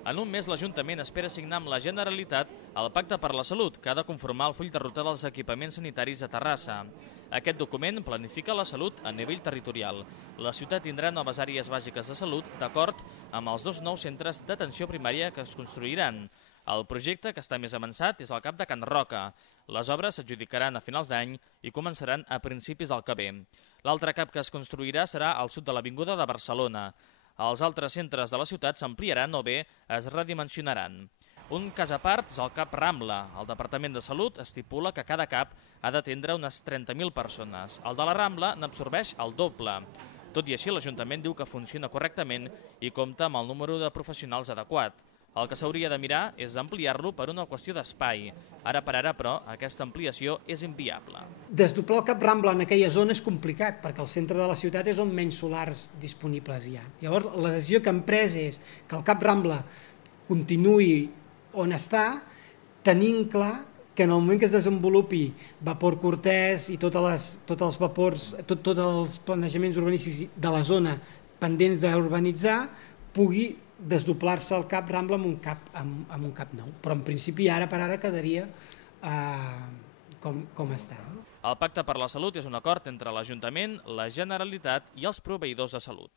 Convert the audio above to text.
En un mes, l'Ajuntament espera signar amb la Generalitat el Pacte per la Salut, que ha de conformar el full de ruta dels equipaments sanitaris a Terrassa. Aquest document planifica la salut a nivell territorial. La ciutat tindrà noves àrees bàsiques de salut d'acord amb els 2 nous centres d'atenció primària que es construiran. El projecte que està més avançat és el CAP de Can Roca. Les obres s'adjudicaran a finals d'any i començaran a principis del que ve. L'altre CAP que es construirà serà al sud de l'Avinguda de Barcelona. Els altres centres de la ciutat s'ampliaran o bé es redimensionaran. Un cas a part és el CAP Rambla. El Departament de Salut estipula que cada CAP ha d'atendre unes 30.000 persones. El de la Rambla n'absorbeix el doble. Tot i així, l'Ajuntament diu que funciona correctament i compta amb el número de professionals adequat. El que s'hauria de mirar és ampliar-lo per una qüestió d'espai. Ara per ara, però, aquesta ampliació és inviable. Desdoblar el CAP Rambla en aquella zona és complicat, perquè el centre de la ciutat és on menys solars disponibles hi ha. Llavors, la decisió que han pres és que el CAP Rambla continuï on està, tenint clar que en el moment que es desenvolupi Vapor Cortès i tots els vapors, tots els planejaments urbanístics de la zona pendents d'urbanitzar, pugui desdoblar-se el CAP Rambla amb un CAP nou. Però en principi ara per ara quedaria com està. El Pacte per la Salut és un acord entre l'Ajuntament, la Generalitat i els proveïdors de salut.